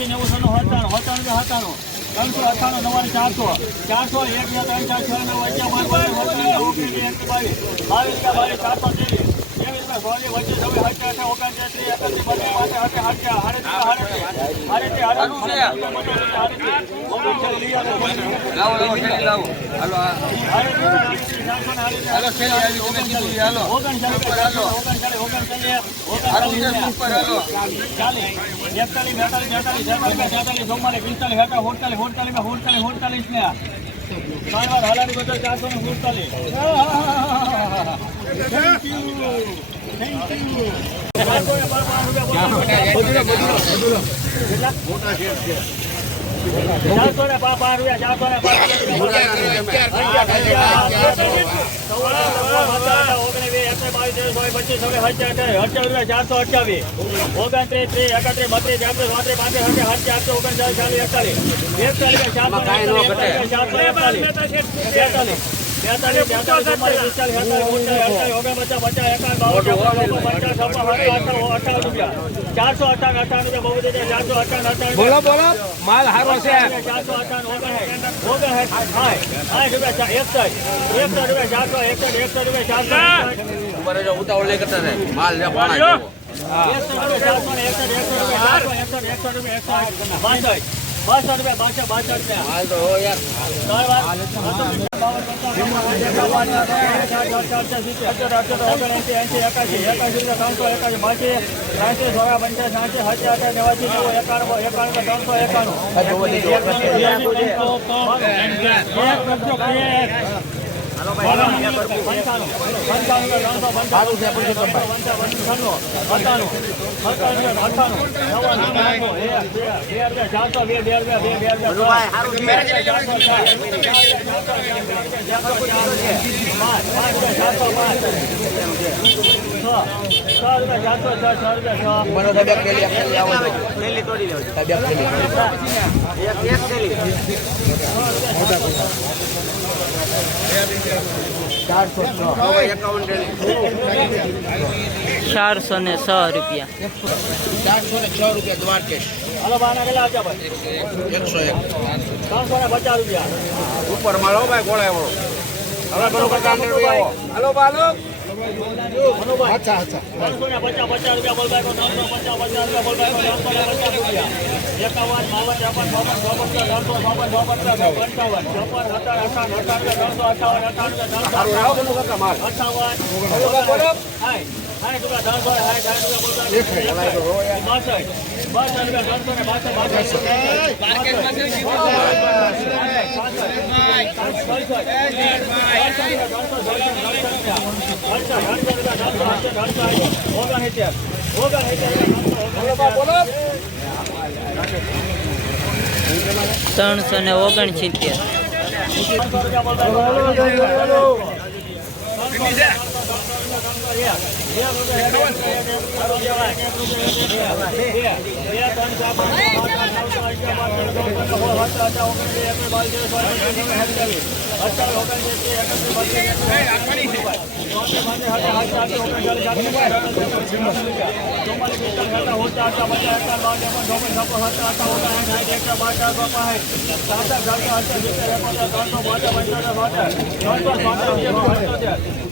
એસી નેવું સનું સત્તાણું સત્તાણું સત્તાણું ત્રણસો અઠ્ઠાણું નવ્વાણું ચારસો ચારસો એક બે ત્રણ ચાર છ નવ અગિયાર બાવીસ બાવીસ બાવીસ ચારસો ત્રેવીસ હારે ને સોળી વચ્ચે સવે લાવો લાવો છેલ્લી લાવો હાલો હાલો છેલ્લી આવી કીધું એ હાલો હાલો છે ઉપર હાલો ચારસો ને પા પાંચ રૂપિયા ચારસો ને ચારસો અઠ્યાવીસ ઓગણત્રીસ ત્રીસ એકત્રીસ બત્રીસ તેત્રીસ ચોત્રીસ પાંત્રીસ છત્રીસ સાતસો ઓગણચાલીસ ચાલીસ એકતાલીસ એકતાલીસ ચારસો એકતાલીસ બેતાલીસ બેતાલીસ તેતાલીસ ચુમ્માલીસ પિસ્તાલીસ અડતાલીસ ઓગણચાલીસ ઓગણપચાસ ચારસો ચારસો અઠાવન અઠાવન બોલો બોલો માલ ચારસો ઓગણસાઠ ઓગણસાઠ સાઠ સાઠ રૂપિયા એકસઠ એકસઠ રૂપિયા ચારસો એકતાલીસ એકસઠ રૂપિયા ચારસો ઉપર જો ઉતાવળ નહીં કરતા ને માલ. એકસઠ રૂપિયા ચારસો ને એકસઠ એકસઠ રૂપિયા ચારસો એકસઠ એકસઠ રૂપિયા બાસઠ રૂપિયા બાસઠ બાસઠ રૂપિયા માલ તો હો યાર ચારસો બે બે બે બે બે મને તો બે થેલી એક થેલી આવો ચારસો ને સો રૂપિયા. ચારસો ને છ રૂપિયા આપ્યા ભાઈ એકસો એક. ત્રણસો ને પચાસ રૂપિયા. ઉપર હો ભાઈ ગોળા એવો. હવે બરોબર હાલો બાલો અચ્છા અચ્છા પચાસ રૂપિયા બોલભાઈ કો ત્રણસો પચાસ પચાસ રૂપિયા ને પચાસ રૂપિયા એકાવન બાવન ત્રેપન ચોપન ચોપન ત્રણસો ચોપન ચોપન પંચાવન છપ્પન સત્તર અઠાવન અઠાવન ત્રણસો અઠાવન અઠાવન ત્રણસો હાય હાય હાય રૂપિયા બોલભાઈ બાસઠ બાસઠ રૂપિયા ને ઓગણસિત્તેર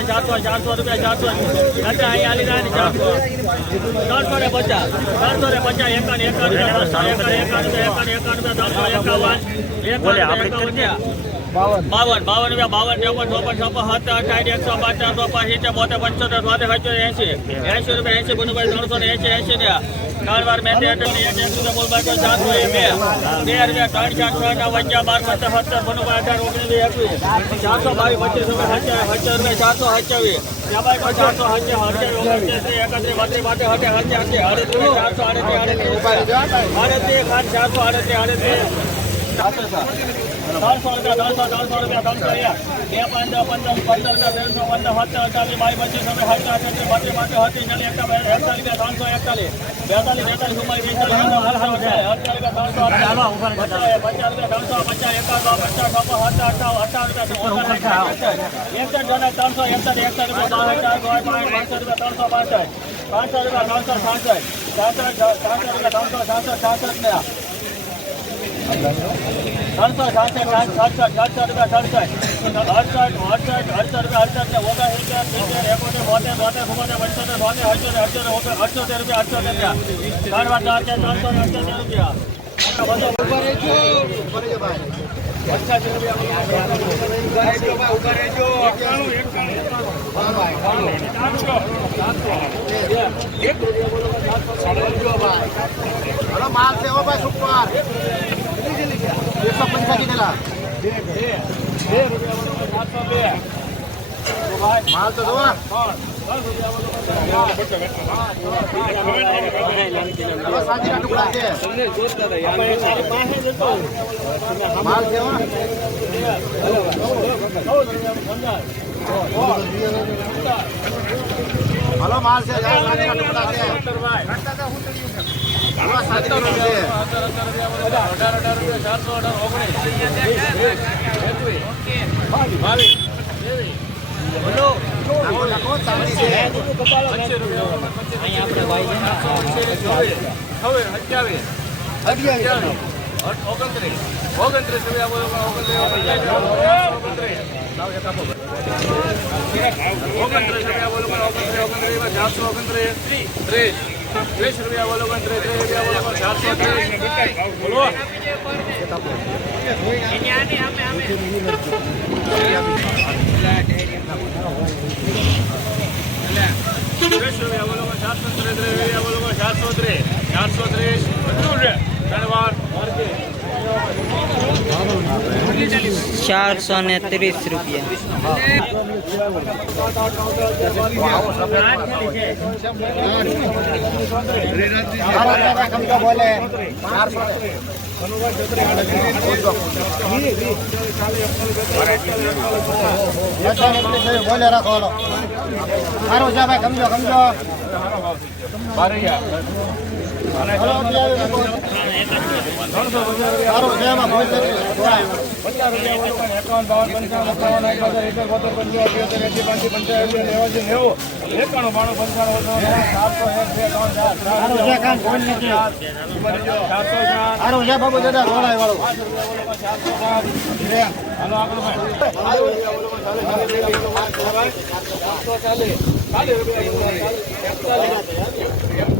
ચારસો ચારસો રૂપિયા ચારસો અહીંયા અહીં આલી જાય ને ચારસો ત્રણસો ને પચાસ ત્રણસો ને પચાસ એકાવન એકાવન એકાવન એકાવન એકાવન એકાવન ત્રણસો એકાવન એકાવન બાવન. બાવન બાવન ચોપન ચોપન ચોપન, સત્તર અઠાવીસ એકસો પચાસ ચોપન સિત્તેર, બોતેર, પંચોતેર સોતેર સત્તર એસી એસી રૂપિયા એસી ગુણભાઈ ત્રણસો ને એસી એસી ને ત્રણ વાર મેં બે રૂપિયા ત્રણ, ચાર, છ અગિયાર, બાર, સત્તર સત્તર ગુણભાઈ અઢાર, ઓગણીસ એકવીસ. ચારસો, બાવીસ, પચીસ રૂપિયા સત્તર રૂપિયા, ચારસો, સત્યાવીસ. ચારસો આડત્રીસ આડત્રીસ ત્રણસો રૂપિયા ત્રણસો ત્રણસો રૂપિયા ત્રણસો એક બે પાંચ દસ પંદર પંદર ત્રણસો પંદર સત્તર અઠાવીસ બાવીસ પચીસ રૂપિયા સત્તર અઠાવીસ બત્રીસ પાંચ સત્રીસ ચાલીસ એકતાલીસ એકતાલીસ ત્રણસો એકતાલીસ બેતાલીસ પચાસ પચાસ રૂપિયા ત્રણસો પચાસ પચાસ રૂપિયા જણા ત્રણસો રૂપિયા પાંચસો રૂપિયા ત્રણસો રૂપિયા રૂપિયા સાસઠ સાસઠ સાતસો રૂપિયા સડસઠ અડસઠ અડસઠ રૂપિયા અડસઠ ને ઓગણ સિત્તેર સિત્તેર એકોતેર બોતેર બોતેર બોતેર પંચોતેર બોતેર અડસઠ અડસઠ અડસોતેર રૂપિયા અડસોતેર રૂપિયા ત્રણ વાર અડસોતેર રૂપિયા પંચ્યાસી માલ છે ભાઈ સુપર એકસો પંચ્યાસી દેલા માલ તો જોવા હલો સાંજીના ટુકડા છે માલ છે હો ઓગણત્રીસ ઓગણત્રીસ ઓગણત્રીસ યાર સાંજીના ટુકડા છે હલો રૂપિયા બોલો પણ ત્રીસ રૂપિયા બોલો પણ ચારસો ત્રીસ બધું છે ત્રણ વાર ચારસો ને ત્રીસ રૂપિયા. બોલે રાખો સારું છે ભાઈ સમજો સમજો એકાણું બાણું પંચાણું સાતસો એક બે ત્રણ ચાર સારું છે બાબુ દાદા ચુમ્માલીસ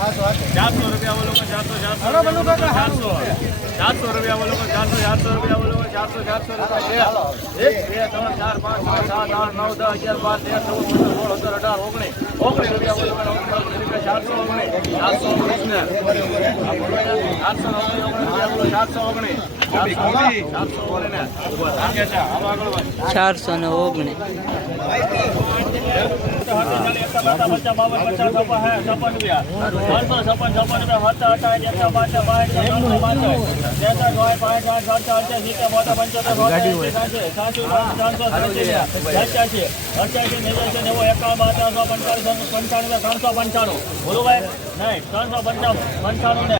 ચારસો રૂપિયા બોલો ચારસો ચારસો ચારસો. ચારસો રૂપિયા બોલો ચારસો ચારસો રૂપિયા બોલો ચારસો ચારસો રૂપિયા. એક બે ત્રણ ચાર પાંચ છ સાત આઠ નવ દસ અગિયાર બાર તેર ચૌદ પંદર સોળ સત્તર અઢાર ઓગણીસ. ઓગણીસ રૂપિયા બોલો ઓગણીસ રૂપિયા ચારસો ઓગણીસ. ચારસો ઓગણીસ ને. ચારસો ઓગણીસ રૂપિયા બોલો ચારસો ઓગણીસ. ચારસો ને ઓગણીસ. ત્રણસો પંચાણું. બોલો નહીં ત્રણસો પંચાણું પંચાણું ને.